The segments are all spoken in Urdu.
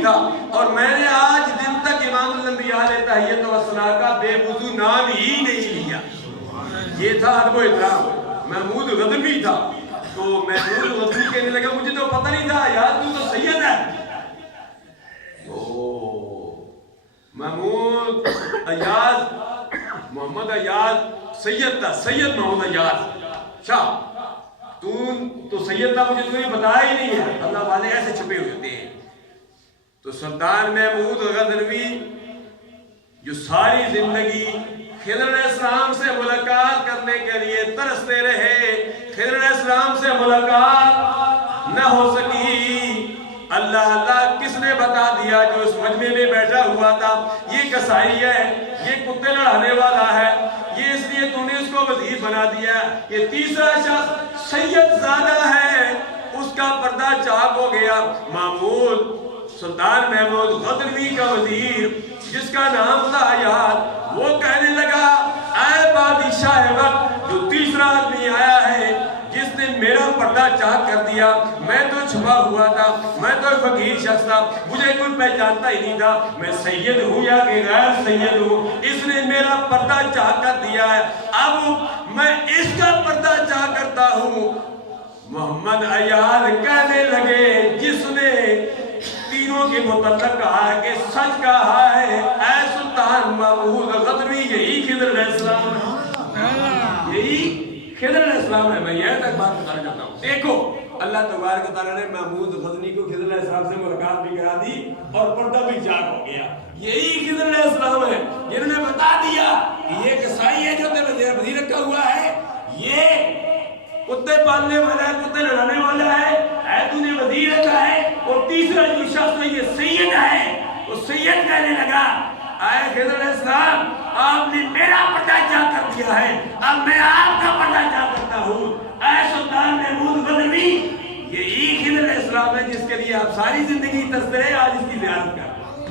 بھی تھا، اور میں نے آج دن تک امام الانبیاء علیہ تحیت و ثنا کا بے وضو نام ہی نہیں لیا۔ یہ تھا ادب و احترام۔ محمود غزنوی تھا تو محمود غزنوی کہنے لگا مجھے تو پتہ نہیں تھا، یار تو سید ہے۔ محمود ایاز، محمد ایاز سید تھا، سید محمد ایاز شاہ، تو سید تھا، مجھے تمہیں بتایا ہی نہیں ہے۔ اللہ والے ایسے چھپے ہوئے ہوتے ہیں۔ تو سلطان محمود غزنوی جو ساری زندگی خضر علیہ السلام سے ملاقات کرنے کے لیے ترستے رہے، خضر علیہ السلام سے ملاقات نہ ہو سکی، اللہ کس نے بتا دیا جو اس مجمع میں بیٹھا ہوا تھا یہ کسائی ہے، یہ کتے لڑانے والا ہے، یہ اس لیے تو نے اس کو وزیر بنا دیا۔ یہ تیسرا شخص سید زادہ ہے، اس کا پردہ چاک ہو گیا۔ محمود سلطان محمود غزنوی کا وزیر جس کا نام تھا ایاز، وہ کہنے لگا اے بادشاہ وقت، جو تیسرا آدمی آیا ہے جس نے میرا پردہ چاک کر دیا، میں تو چھپا ہوا تھا، میں تو فقیر شخص تھا، مجھے کوئی پہچانتا ہی نہیں تھا میں سید ہوں یا کہ غیر سید ہوں، اس نے میرا پردہ چاک کر دیا ہے، اب میں اس کا پردہ چاک کرتا ہوں۔ محمد ایاز کہنے لگے جس نے تینوں کے متعلق کہا ہے کہ سچ کہا ہے، اے سلطان محمود غزنوی، یہی خضر علیہ السلام ہے، یہی خضر علیہ السلام ہے۔ میں یہ تک بات بتانا چاہتا ہوں، دیکھو اللہ تبارک و تعالیٰ نے محمود غزنوی کو خضر علیہ السلام سے ملاقات بھی کرا دی اور پردہ بھی چاک ہو گیا۔ یہی خضر علیہ السلام ہے جنہوں نے بتا دیا کہ یہ کسائی ہے جو تیرے وزیر رکھا ہوا ہے، یہ کتے پالنے والا ہے، کتے لڑانے والا ہے، اے تو نے وزیر رکھا ہے۔ اور تیسرا جو شخص ہے یہ سید ہے، وہ سید کہنے لگا اے خضر علیہ السلام، آپ نے میرا پردہ چاک کر دیا ہے، اب میں آپ کا پردہ چاک کرتا ہوں۔ اے سلطان محمود غزنوی، یہی خضر علیہ السلام ہے جس کے لیے آپ ساری زندگی ترستے رہے، آج اس کی زیارت کر۔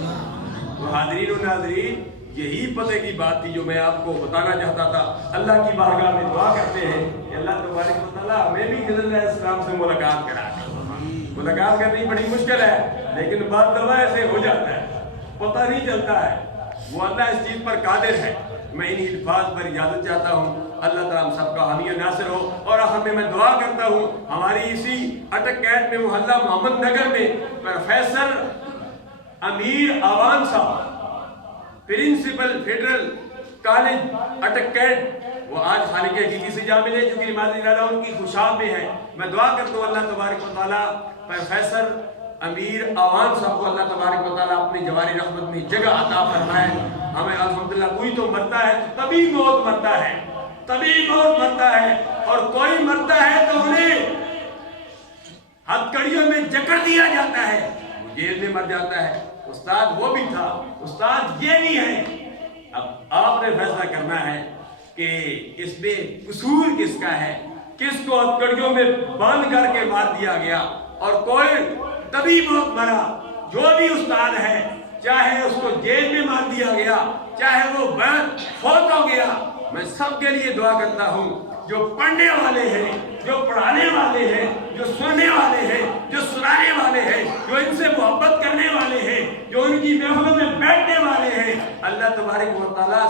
تو حاضرین و ناظرین، یہی پتہ کی بات تھی جو میں آپ کو بتانا چاہتا تھا۔ اللہ کی بارگاہ میں دعا کرتے ہیں کہ اللہ تبارک و تعالیٰ ہمیں بھی خضر علیہ السلام سے ملاقات کرا دے۔ ملاقات کرنی بڑی مشکل ہے، لیکن بعض دفعہ ایسے ہو جاتا ہے، پتہ نہیں چلتا ہے، وہ اللہ اس چیز پر قادر ہے۔ میں انہی الفاظ پر اجازت چاہتا ہوں، اللہ تعالیٰ ہم سب کا حامی ناصر ہو۔ اور آخر میں دعا کرتا ہوں ہماری اسی اٹک کیٹ میں محلہ محمد نگر میں پروفیسر امیر آوان صاحب، پرنسپل فیڈرل کالج اٹک کیٹ، وہ آج خالق حقیقی سے جا ملے، جو کہ نماز ارادہ ان کی خوشاب میں ہے۔ میں دعا کرتا ہوں اللہ تبارک و تعالیٰ پروفیسر امیر آوان صاحب کو اللہ تبارک و تعالیٰ اپنی جواری رحمت میں جگہ عطا فرمائے۔ ہمیں الحمدللہ کوئی تو مرتا ہے تو تبھی موت مرتا ہے، تبھی موت مرتا ہے، اور کوئی مرتا ہے تو انہیں ہتھکڑیوں میں جکڑ دیا جاتا ہے، وہ جیل میں مر جاتا ہے۔ استاد وہ بھی تھا، استاد یہ نہیں ہے۔ اب آپ نے فیصلہ کرنا ہے کہ اس میں قصور کس کا ہے، کس کو ہتھکڑیوں میں باندھ کر کے مار دیا گیا، اور کوئی تبھی موت مرا۔ جو بھی استاد ہے، چاہے اس کو جیل میں مار دیا گیا، چاہے وہ فوت ہو گیا، میں سب کے لیے دعا کرتا ہوں جو پڑھنے والے ہیں، جو پڑھانے والے ہیں، جو سننے والے ہیں، جو سنانے والے ہیں، جو ان سے محبت کرنے والے ہیں، جو ان کی محفلوں میں بیٹھنے والے ہیں، اللہ تبارک و تعالیٰ